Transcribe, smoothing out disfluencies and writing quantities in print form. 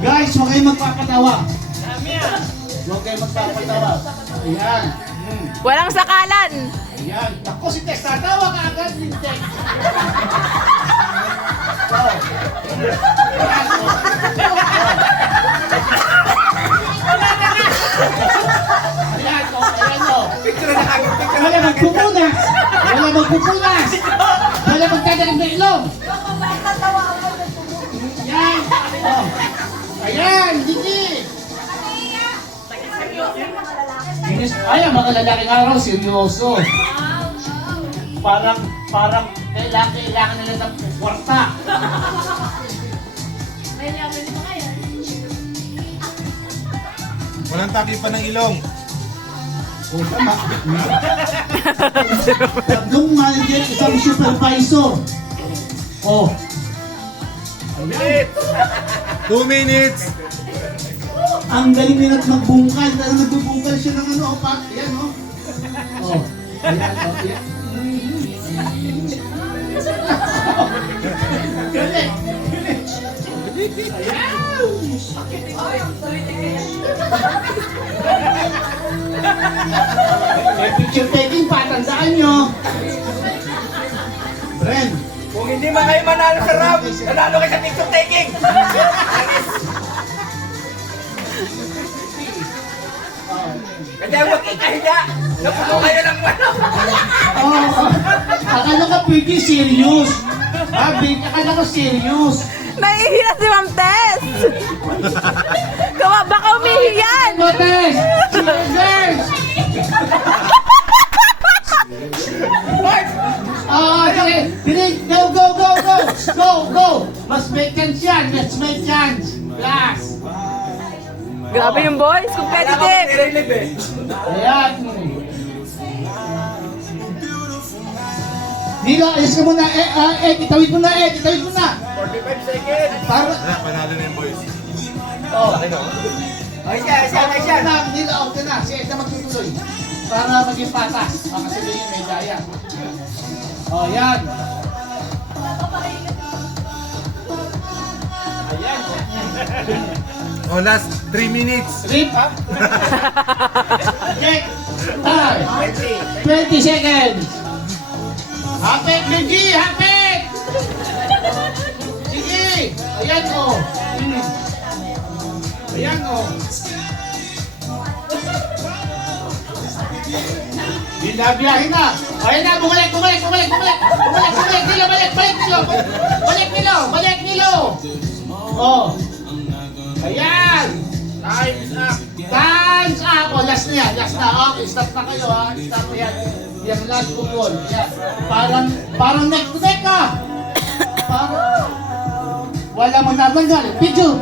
Guys, huwag kayong magpapatawa. Huwag kayong magpapatawa. Ayan. Walang sakalan. Ayan. Ako si Tex, tatawa ka agad ni Tex. Oh. Ayan, oh. Ayan, oh. Wala magpupunas. Wala magpupunas. Wala magdadalag na ilong. Ayan. Oh. Ayan, hindi. Ayan, mga lalaking araw, seryoso. Parang kailangan nila ng kwarta. Walang tapi pa ng ilong. O, tama. Tatlong manager, isang supervisor. Oh. 2 minutes. Ang galing nila magbungkal. Pero nagbubungkal siya ng ano, opat. Ayan, oh. Oh. Ayan, oh. Ayan. Galing. May picture taking pa, tandaan nyo. Ren. Kung hindi man kayo manalo sa round, nanalo kayo sa picture taking. Kaya huwag ikahiya. Napuno kayo ng ano. Oh, akala ka pretty serious. Akala ko serious. Naihiya si Ma'am Tess. Baka umihiyan. Motes! Cheers! Sige, go, go, go, go! Go, go! Mas may chance yan, let's make chance! Last! Grabe yung boys. Competitive. Nirelive eh. Ayan! Nilo, alis ka muna! Itawid mo na! Itawid mo na! 45 seconds. Para... Panalo na yung boys. Oh! Ay siya. Nilo, out ka na! Si Ed na magtutuloy. Para maging patas. Kasi yun may daya. Oh, yan! Ayan! Oh, last 3 minutes. Rip! Check! Time! 20 seconds! Hapit, Benji! Hapit! Sige! Ayan o! Ayan o! Binabiyahin na! Ayan na! Bumalik! Nilo! Balik, Nilo! Oh! Ayan! Time's up! O, last na yan. Last na. Okay, stop na kayo ha. Stop na yan. Yung last football. Yan. Parang neck to neck ha. Parang... Wala mo natanggal. Picture!